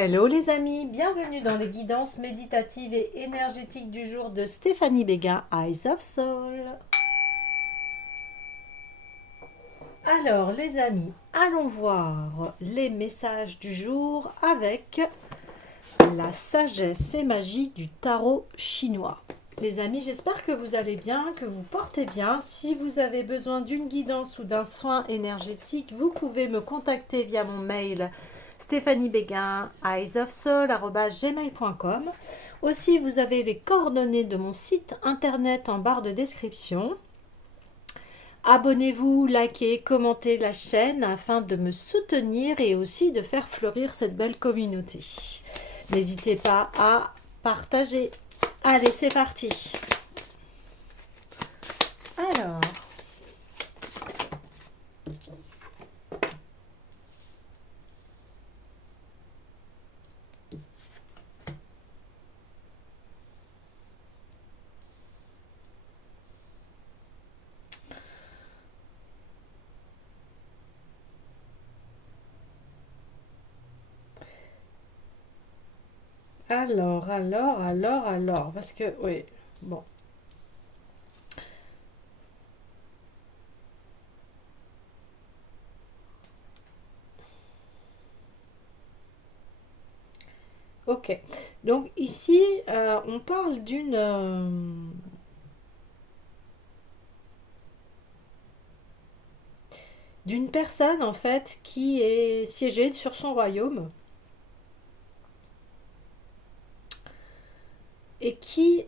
Hello les amis, bienvenue dans les guidances méditatives et énergétiques du jour de Stéphanie Béguin, Eyes of Soul. Alors les amis, allons voir les messages du jour avec la sagesse et magie du tarot chinois. Les amis, j'espère que vous allez bien, que vous portez bien. Si vous avez besoin d'une guidance ou d'un soin énergétique, vous pouvez me contacter via mon mail Stéphanie Béguin, eyesofsoul@gmail.com. Aussi, vous avez les coordonnées de mon site internet en barre de description. Abonnez-vous, likez, commentez la chaîne afin de me soutenir et aussi de faire fleurir cette belle communauté. N'hésitez pas à partager. Allez, c'est parti. Alors, parce que, oui, bon. Ok, donc ici, on parle d'une personne en fait qui est siégée sur son royaume et qui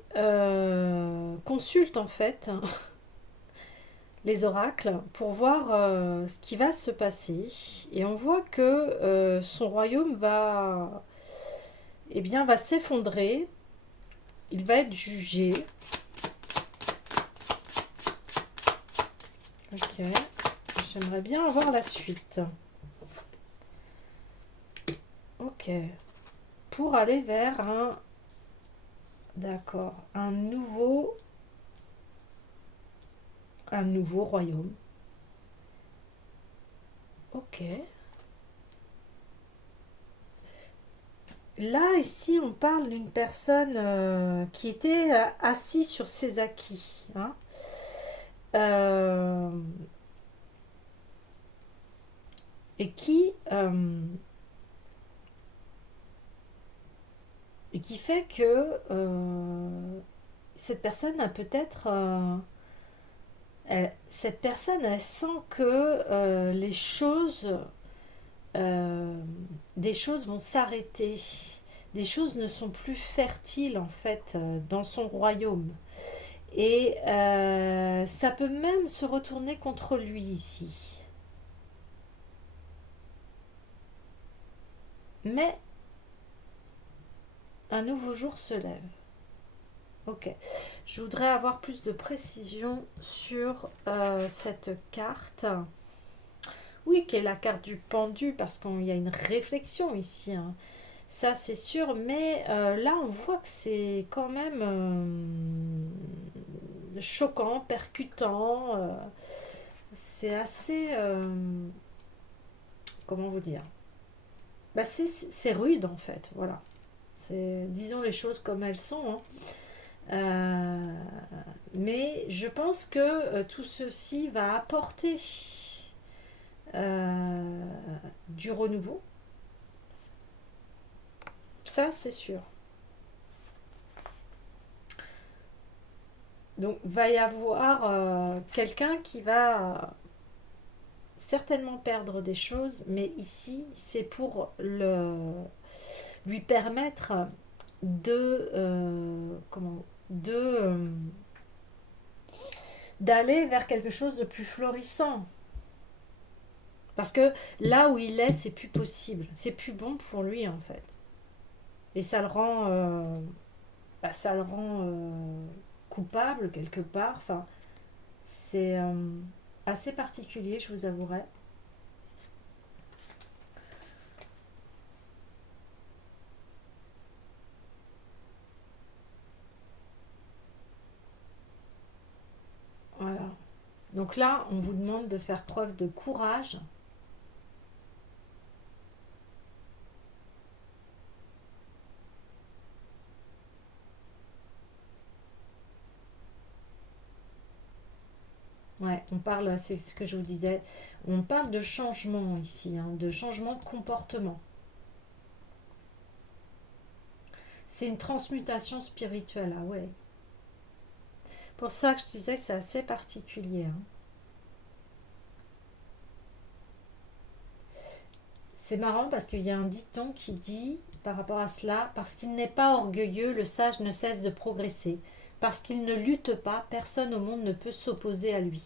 consulte en fait les oracles pour voir ce qui va se passer. Et on voit que son royaume va s'effondrer, il va être jugé. Ok, j'aimerais bien avoir la suite. Ok, pour aller vers d'accord, un nouveau royaume. Ok. Là, ici, on parle d'une personne qui était assise sur ses acquis, hein. Euh, et qui fait que cette personne a peut-être cette personne elle sent que euh, des choses vont s'arrêter, des choses ne sont plus fertiles en fait dans son royaume. Et ça peut même se retourner contre lui ici. Mais un nouveau jour se lève. Ok. Je voudrais avoir plus de précision sur cette carte. Oui, qui est la carte du pendu, parce qu'il y a une réflexion ici, hein. Ça, c'est sûr. Mais là, on voit que c'est quand même choquant, percutant. C'est assez... comment vous dire, bah c'est rude en fait, voilà. Disons les choses comme elles sont, hein. Euh, mais je pense que tout ceci va apporter euh, du renouveau. Ça, c'est sûr. Donc, va y avoir quelqu'un qui va certainement perdre des choses, mais ici, c'est pour lui permettre de d'aller vers quelque chose de plus florissant. Parce que là où il est, c'est plus possible. C'est plus bon pour lui, en fait. Et ça le rend coupable, quelque part. Enfin, c'est assez particulier, je vous avouerai. Voilà. Donc là, on vous demande de faire preuve de courage. Ouais, on parle, c'est ce que je vous disais, on parle de changement ici, hein, de changement de comportement. C'est une transmutation spirituelle, ah ouais. Pour ça que je disais que c'est assez particulier, hein. C'est marrant parce qu'il y a un dicton qui dit, par rapport à cela, parce qu'il n'est pas orgueilleux, le sage ne cesse de progresser. Parce qu'il ne lutte pas, personne au monde ne peut s'opposer à lui.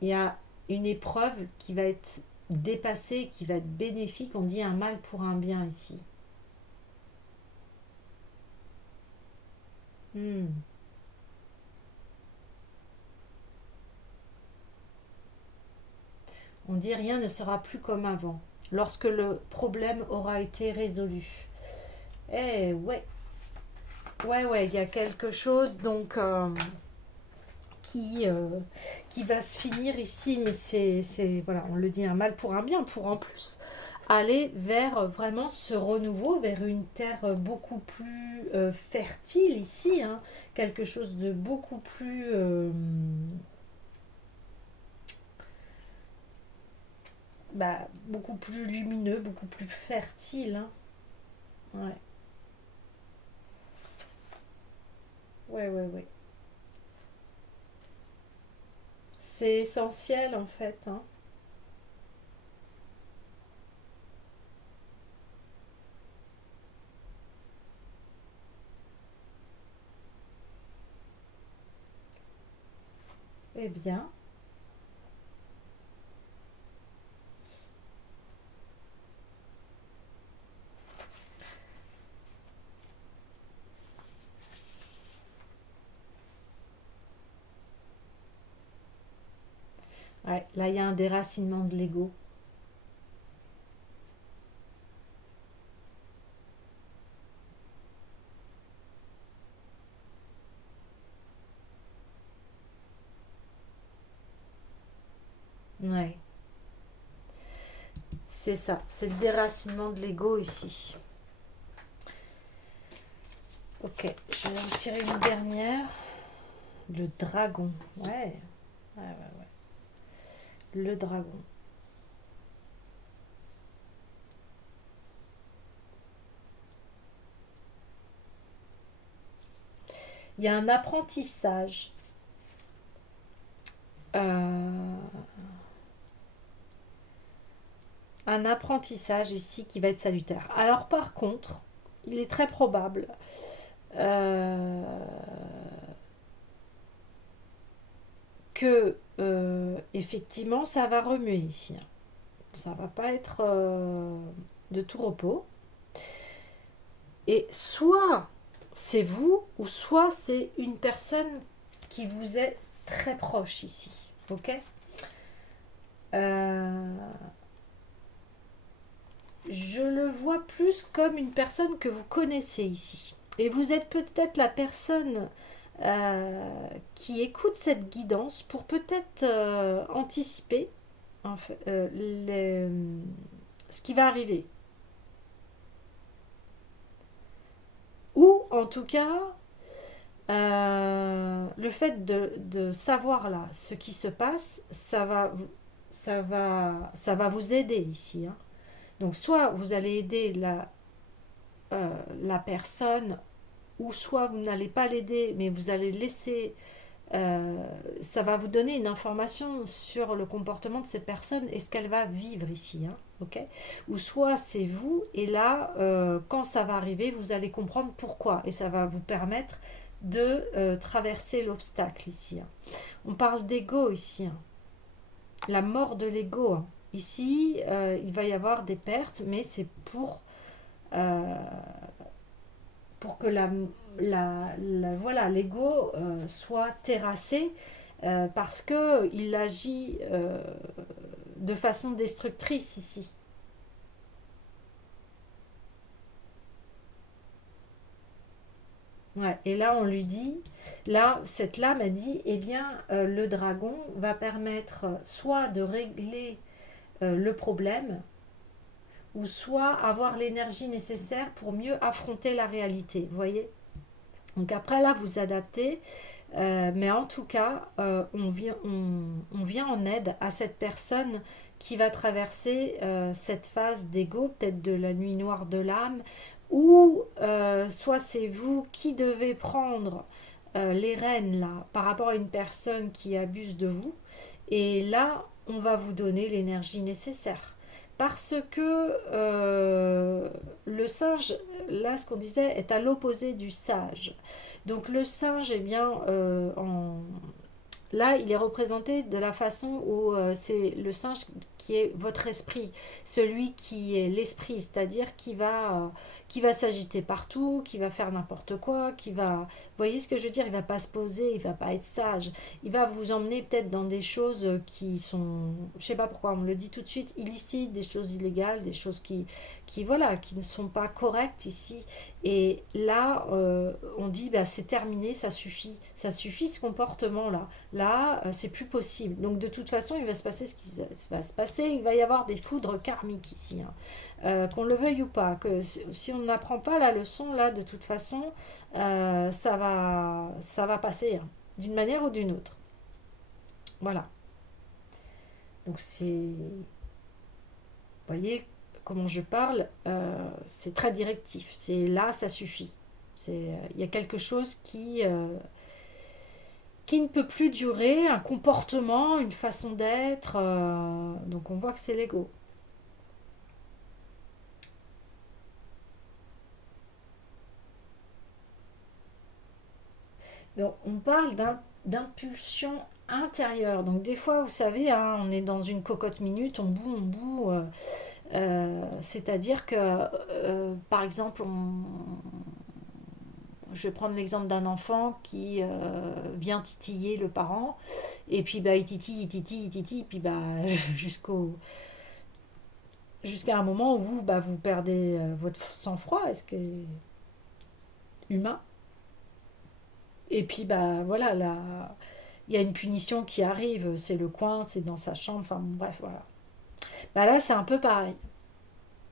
Il y a une épreuve qui va être dépassée, qui va être bénéfique. On dit un mal pour un bien ici. Hmm. On dit rien ne sera plus comme avant, lorsque le problème aura été résolu. Eh ouais, ouais, il y a quelque chose donc qui, euh, qui va se finir ici, mais voilà, on le dit un mal pour un bien, pour en plus aller vers vraiment ce renouveau, vers une terre beaucoup plus fertile ici, hein, quelque chose de beaucoup plus beaucoup plus lumineux, beaucoup plus fertile, hein. Ouais, ouais. C'est essentiel en fait, hein. Eh bien, ouais, là il y a un déracinement de l'ego. Ouais, c'est ça, c'est le déracinement de l'ego ici. Ok, je vais en tirer une dernière. Le dragon, ouais. Le dragon. Il y a un apprentissage. euh, un apprentissage ici qui va être salutaire. Alors par contre, il est très probable euh, que effectivement ça va remuer ici, hein. Ça va pas être de tout repos. Et soit c'est vous, ou soit c'est une personne qui vous est très proche ici. Ok. Euh, je le vois plus comme une personne que vous connaissez ici. Et vous êtes peut-être la personne qui écoute cette guidance pour peut-être anticiper en fait, ce qui va arriver. Ou en tout cas, le fait de savoir là ce qui se passe, ça va vous aider ici, hein. Donc soit vous allez aider la personne, ou soit vous n'allez pas l'aider, mais vous allez laisser euh, ça va vous donner une information sur le comportement de cette personne et ce qu'elle va vivre ici, hein, ok. Ou soit c'est vous, et là, quand ça va arriver, vous allez comprendre pourquoi, et ça va vous permettre de traverser l'obstacle ici, hein. On parle d'ego ici, hein. La mort de l'ego, hein. Ici, il va y avoir des pertes, mais c'est euh, pour que voilà, l'ego soit terrassé parce que il agit de façon destructrice ici. Ouais, et là, on lui dit, là, cette lame a dit, eh bien, le dragon va permettre soit de régler le problème, ou soit avoir l'énergie nécessaire pour mieux affronter la réalité. Vous voyez? Donc après, là, vous adaptez. Mais en tout cas, on vient en aide à cette personne qui va traverser cette phase d'ego, peut-être de la nuit noire de l'âme, ou soit c'est vous qui devez prendre les rênes là par rapport à une personne qui abuse de vous. Et là, on va vous donner l'énergie nécessaire. Parce que le singe, là ce qu'on disait, est à l'opposé du sage. Donc le singe, eh bien, là, il est représenté de la façon où c'est le singe qui est votre esprit, celui qui est l'esprit, c'est-à-dire qui va s'agiter partout, qui va faire n'importe quoi, qui va... Vous voyez ce que je veux dire? Il va pas se poser, il va pas être sage. Il va vous emmener peut-être dans des choses qui sont... Je sais pas pourquoi on me le dit tout de suite, illicites, des choses illégales, des choses voilà, qui ne sont pas correctes ici. Et là, on dit, bah, c'est terminé, ça suffit ce comportement-là. Là, c'est plus possible. Donc de toute façon, il va se passer ce qui va se passer. Il va y avoir des foudres karmiques ici, hein. Qu'on le veuille ou pas. Que si on n'apprend pas la leçon, là, de toute façon, ça va passer, hein, d'une manière ou d'une autre. Voilà. Donc vous voyez comment je parle, c'est très directif. C'est là, ça suffit. Il y a quelque chose qui ne peut plus durer, un comportement, une façon d'être. Donc on voit que c'est l'ego. Donc on parle d'impulsion intérieure. Donc des fois, vous savez, hein, on est dans une cocotte minute, on bout. C'est-à-dire que, par exemple, je vais prendre l'exemple d'un enfant qui vient titiller le parent, et puis bah, il titille, et puis bah, jusqu'à un moment où vous, bah, vous perdez votre sang-froid, est-ce que humain, et puis bah voilà, là, il y a une punition qui arrive, c'est le coin, c'est dans sa chambre, enfin bon, bref, voilà. Bah là, c'est un peu pareil.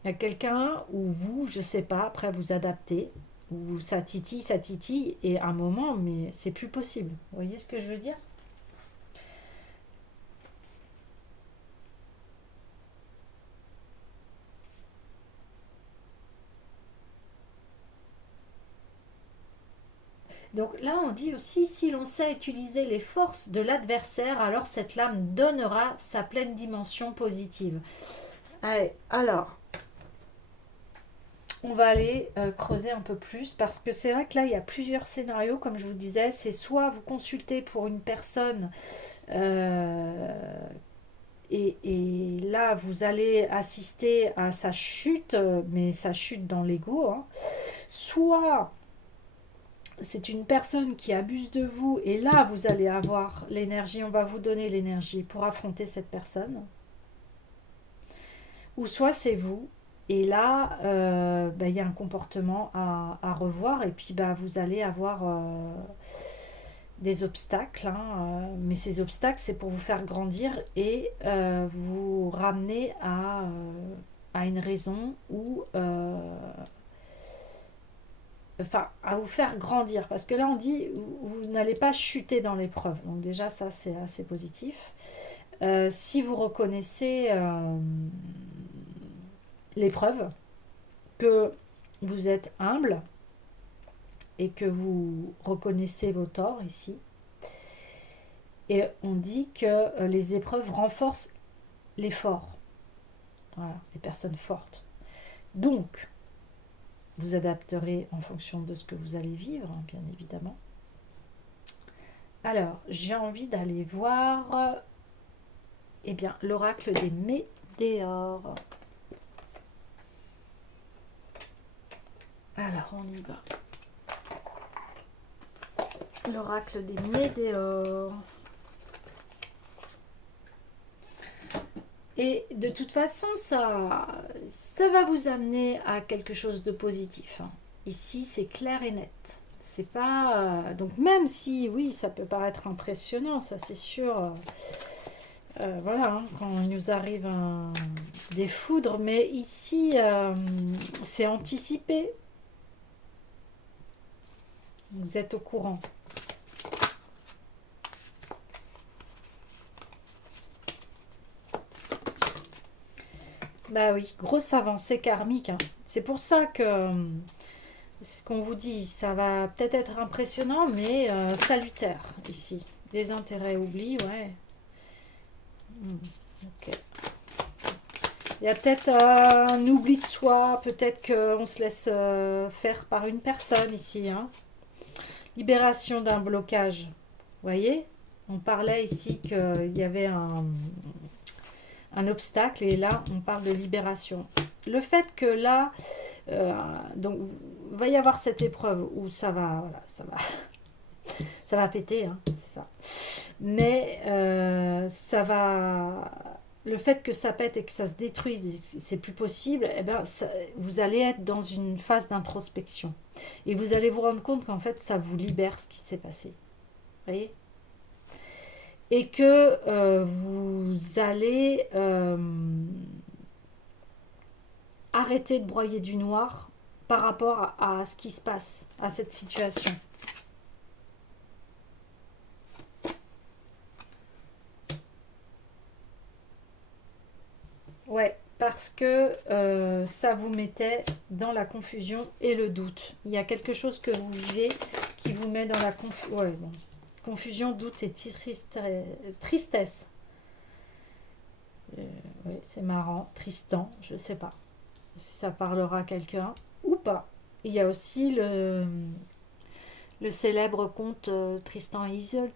Il y a quelqu'un ou vous, je sais pas, après vous adaptez, ou ça titille, et à un moment, mais c'est plus possible. Vous voyez ce que je veux dire? Donc là, on dit aussi, si l'on sait utiliser les forces de l'adversaire, alors cette lame donnera sa pleine dimension positive. Allez, alors, on va aller creuser un peu plus parce que c'est vrai que là, il y a plusieurs scénarios, comme je vous disais. C'est soit vous consultez pour une personne et là, vous allez assister à sa chute, mais sa chute dans l'ego, hein. Soit c'est une personne qui abuse de vous et là, vous allez avoir l'énergie, on va vous donner l'énergie pour affronter cette personne. Ou soit c'est vous. Et là, bah, y a un comportement à revoir et puis bah, vous allez avoir des obstacles, hein, mais ces obstacles, c'est pour vous faire grandir et vous ramener à une raison ou enfin à vous faire grandir. Parce que là, on dit, vous n'allez pas chuter dans l'épreuve. Donc déjà, ça, c'est assez positif. Si vous reconnaissez l'épreuve, que vous êtes humble et que vous reconnaissez vos torts ici. Et on dit que les épreuves renforcent les forts. Voilà, les personnes fortes. Donc, vous adapterez en fonction de ce que vous allez vivre, hein, bien évidemment. Alors, j'ai envie d'aller voir eh bien, l'oracle des météores. Alors, on y va. L'oracle des météores. Et de toute façon, ça va vous amener à quelque chose de positif, hein. Ici, c'est clair et net. C'est pas... donc même si, oui, ça peut paraître impressionnant, ça c'est sûr. Voilà, hein, quand il nous arrive des foudres, mais ici, c'est anticipé. Vous êtes au courant. Bah oui, grosse avancée karmique, hein. C'est pour ça que, c'est ce qu'on vous dit, ça va peut-être être impressionnant, mais salutaire ici. Des intérêts oubliés, ouais. Hmm, ok. Il y a peut-être un oubli de soi, peut-être qu'on se laisse faire par une personne ici, hein. Libération d'un blocage. Vous voyez? On parlait ici qu'il y avait un obstacle et là, on parle de libération. Le fait que là, donc, va y avoir cette épreuve où ça va, voilà, ça va péter, hein, c'est ça. Mais ça va, le fait que ça pète et que ça se détruise, c'est plus possible, eh ben, vous allez être dans une phase d'introspection. Et vous allez vous rendre compte qu'en fait, ça vous libère ce qui s'est passé. Vous voyez? Et que vous allez arrêter de broyer du noir par rapport à ce qui se passe, à cette situation. Ouais, parce que ça vous mettait dans la confusion et le doute. Il y a quelque chose que vous vivez qui vous met dans la confusion. Ouais, bon. Confusion, doute et tristesse. Ouais, c'est marrant. Tristan, je sais pas si ça parlera à quelqu'un ou pas. Il y a aussi le célèbre conte Tristan et Isolde.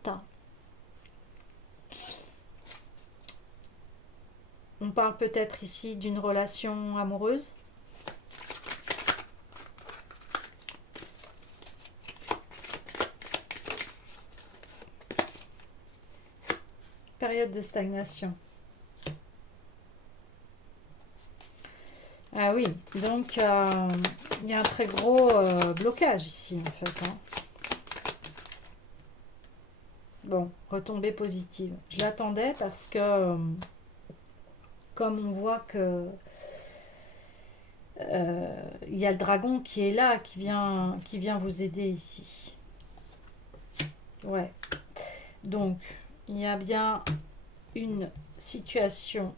On parle peut-être ici d'une relation amoureuse. Période de stagnation. Ah oui, donc il y a un très gros blocage ici en fait, hein. Bon, retombée positive. Je l'attendais parce que comme on voit que il y a le dragon qui est là, qui vient vous aider ici. Ouais. Donc, il y a bien une situation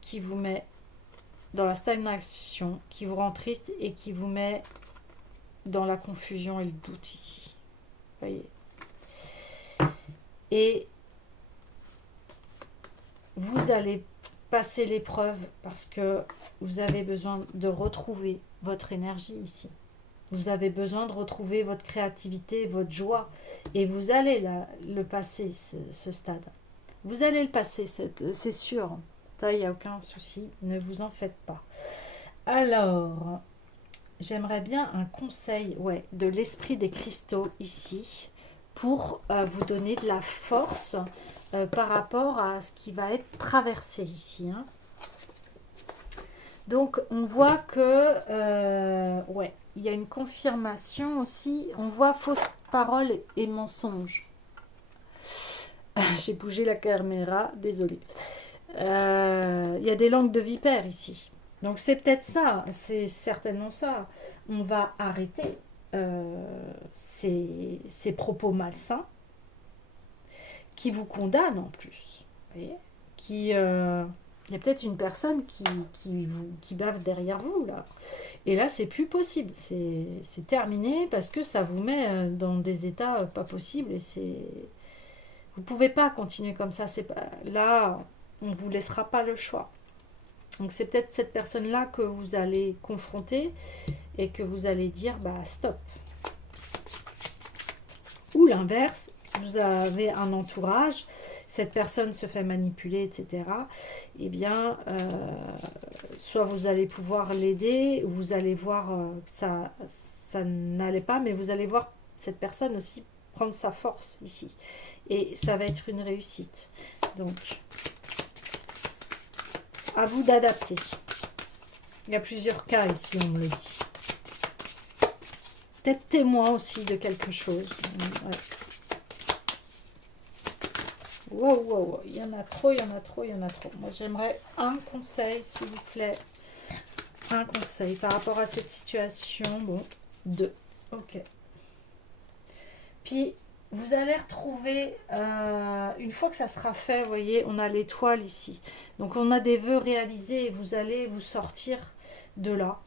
qui vous met dans la stagnation, qui vous rend triste et qui vous met dans la confusion et le doute ici. Vous voyez. Et vous allez passer l'épreuve parce que vous avez besoin de retrouver votre énergie ici. Vous avez besoin de retrouver votre créativité, votre joie. Et vous allez le passer, ce stade. Vous allez le passer, c'est sûr. Ça, il n'y a aucun souci. Ne vous en faites pas. Alors, j'aimerais bien un conseil, ouais, de l'esprit des cristaux ici pour vous donner de la force par rapport à ce qui va être traversé ici, hein. Donc, on voit que, ouais, il y a une confirmation aussi. On voit fausses paroles et mensonges. J'ai bougé la caméra, désolée. Il y a des langues de vipère ici. Donc, c'est peut-être ça, c'est certainement ça. On va arrêter ces propos malsains qui vous condamnent en plus. Vous voyez, il y a peut-être une personne qui bave derrière vous, là. Et là, c'est plus possible. C'est terminé parce que ça vous met dans des états pas possibles. Et vous pouvez pas continuer comme ça. Là, on ne vous laissera pas le choix. Donc, c'est peut-être cette personne-là que vous allez confronter et que vous allez dire, bah, stop. Ou l'inverse, vous avez un entourage, cette personne se fait manipuler, etc. Eh bien, soit vous allez pouvoir l'aider, ou vous allez voir que ça n'allait pas, mais vous allez voir cette personne aussi prendre sa force ici. Et ça va être une réussite. Donc, à vous d'adapter. Il y a plusieurs cas ici, on me le dit. Peut-être témoin aussi de quelque chose. Ouais. Wow, wow, wow, il y en a trop, il y en a trop, il y en a trop. Moi, j'aimerais un conseil, s'il vous plaît. Un conseil par rapport à cette situation. Bon, deux. Ok. Puis, vous allez retrouver, une fois que ça sera fait, vous voyez, on a l'étoile ici. Donc on a des vœux réalisés et vous allez vous sortir de là.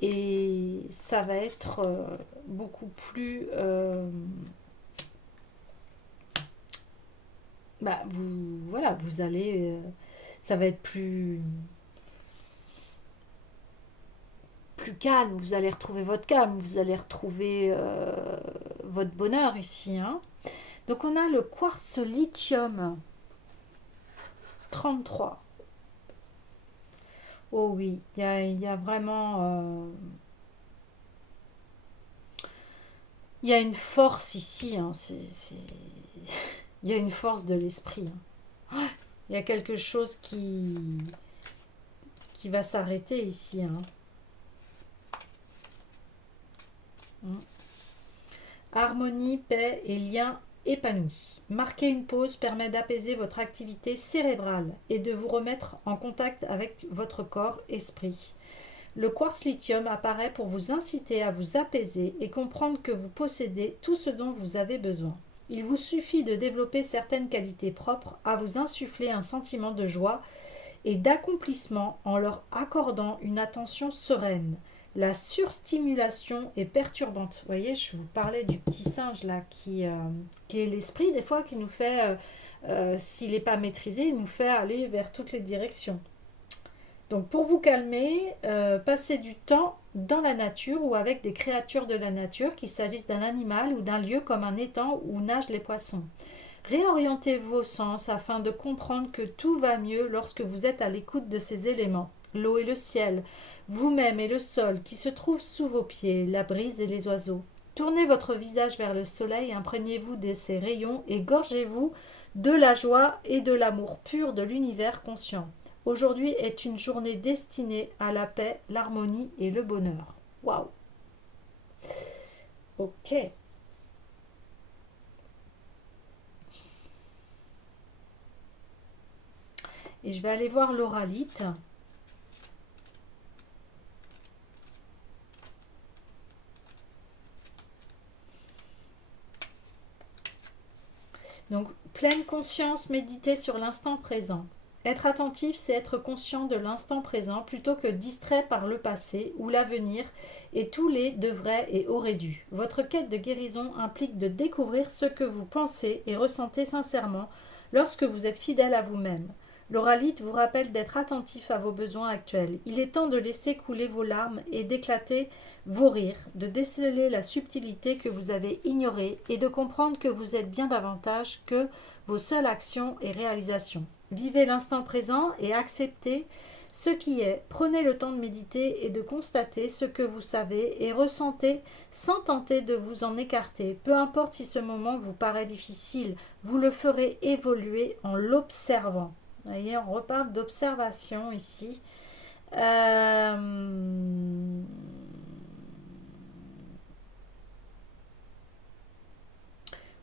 Et ça va être beaucoup plus... bah, vous, voilà, vous allez... ça va être plus calme, vous allez retrouver votre calme, vous allez retrouver votre bonheur ici, hein. Donc on a le quartz lithium 33. Oh oui, il y a vraiment... il y a une force ici, hein, il y a une force de l'esprit, hein. Il y a quelque chose qui va s'arrêter ici, hein. Mm. Harmonie, paix et lien épanoui. Marquer une pause permet d'apaiser votre activité cérébrale et de vous remettre en contact avec votre corps, esprit. Le quartz lithium apparaît pour vous inciter à vous apaiser et comprendre que vous possédez tout ce dont vous avez besoin. Il vous suffit de développer certaines qualités propres à vous insuffler un sentiment de joie et d'accomplissement en leur accordant une attention sereine. La surstimulation est perturbante. Vous voyez, je vous parlais du petit singe là qui est l'esprit des fois qui nous fait, s'il n'est pas maîtrisé, il nous fait aller vers toutes les directions. Donc pour vous calmer, passez du temps dans la nature ou avec des créatures de la nature, qu'il s'agisse d'un animal ou d'un lieu comme un étang où nagent les poissons. Réorientez vos sens afin de comprendre que tout va mieux lorsque vous êtes à l'écoute de ces éléments. L'eau et le ciel, vous-même et le sol qui se trouve sous vos pieds, la brise et les oiseaux. Tournez votre visage vers le soleil, imprégnez-vous de ses rayons et gorgez-vous de la joie et de l'amour pur de l'univers conscient. Aujourd'hui est une journée destinée à la paix, l'harmonie et le bonheur. Waouh! Ok. Et je vais aller voir l'oralite. Donc, pleine conscience, méditer sur l'instant présent. Être attentif, c'est être conscient de l'instant présent plutôt que distrait par le passé ou l'avenir et tous les devraient et auraient dû. Votre quête de guérison implique de découvrir ce que vous pensez et ressentez sincèrement lorsque vous êtes fidèle à vous-même. L'oralite vous rappelle d'être attentif à vos besoins actuels. Il est temps de laisser couler vos larmes et d'éclater vos rires, de déceler la subtilité que vous avez ignorée et de comprendre que vous êtes bien davantage que vos seules actions et réalisations. Vivez l'instant présent et acceptez ce qui est. Prenez le temps de méditer et de constater ce que vous savez et ressentez sans tenter de vous en écarter. Peu importe si ce moment vous paraît difficile, vous le ferez évoluer en l'observant. Vous voyez, on reparle d'observation ici.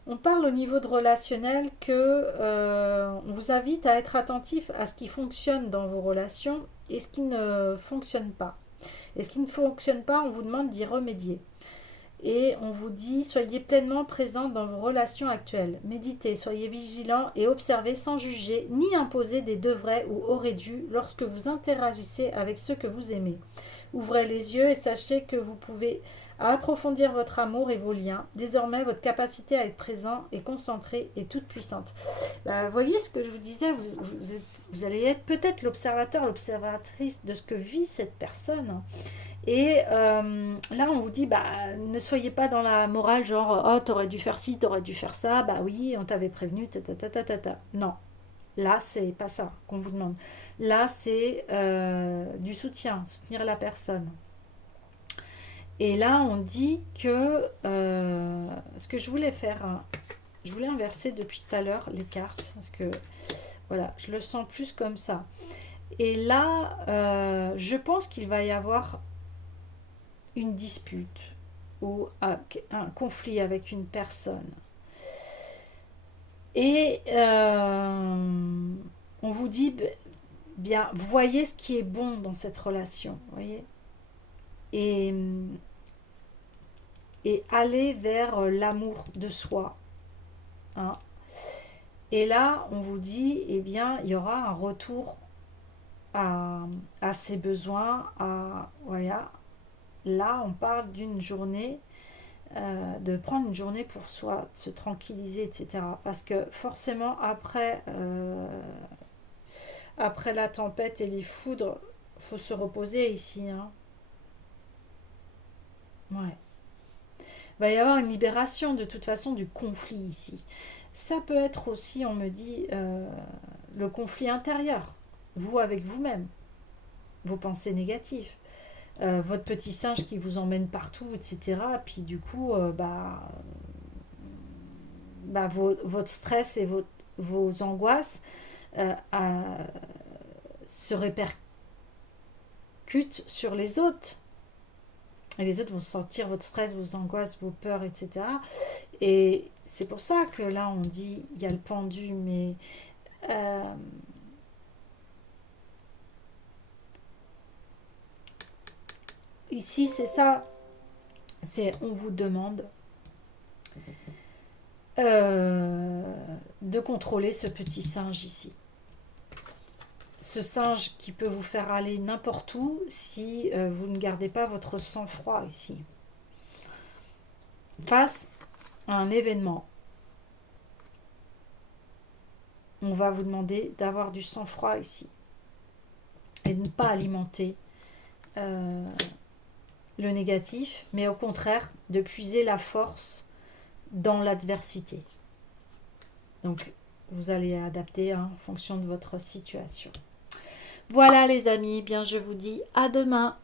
On parle au niveau de relationnel que on vous invite à être attentif à ce qui fonctionne dans vos relations et ce qui ne fonctionne pas. Et ce qui ne fonctionne pas, on vous demande d'y remédier. Et on vous dit, soyez pleinement présent dans vos relations actuelles. Méditez, soyez vigilant et observez sans juger ni imposer des devraient ou auraient dû lorsque vous interagissez avec ceux que vous aimez. Ouvrez les yeux et sachez que vous pouvez approfondir votre amour et vos liens. Désormais, votre capacité à être présent et concentré est toute puissante. Voyez ce que je vous disais, vous allez être peut-être l'observateur, l'observatrice de ce que vit cette personne. Et là, on vous dit, ne soyez pas dans la morale, genre, oh, t'aurais dû faire ci, t'aurais dû faire ça, bah oui, on t'avait prévenu, ta. Non, là, c'est pas ça qu'on vous demande. Là, c'est du soutien, soutenir la personne. Et là, on dit que ce que je voulais faire, hein, je voulais inverser depuis tout à l'heure les cartes, parce que voilà, je le sens plus comme ça. Et là, je pense qu'il va y avoir une dispute ou un conflit avec une personne. Et on vous dit, bien, voyez ce qui est bon dans cette relation, voyez, et, et allez vers l'amour de soi. hein. Et là, on vous dit, eh bien, il y aura un retour à ses besoins, voilà. Là, on parle d'une journée, de prendre une journée pour soi, de se tranquilliser, etc. Parce que forcément, après la tempête et les foudres, faut se reposer ici, hein. Ouais. Il va y avoir une libération de toute façon du conflit ici. Ça peut être aussi, on me dit, le conflit intérieur, vous avec vous-même, vos pensées négatives, votre petit singe qui vous emmène partout, etc. Puis du coup, votre stress et vos angoisses se répercutent sur les autres. Et les autres vont sentir votre stress, vos angoisses, vos peurs, etc. Et c'est pour ça que là, on dit, il y a le pendu, mais euh, ici, c'est ça. On vous demande euh, de contrôler ce petit singe ici. Ce singe qui peut vous faire aller n'importe où si vous ne gardez pas votre sang-froid ici. Face à un événement, on va vous demander d'avoir du sang-froid ici et de ne pas alimenter euh, le négatif, mais au contraire de puiser la force dans l'adversité. Donc, vous allez adapter en fonction de votre situation. Voilà les amis, bien je vous dis à demain.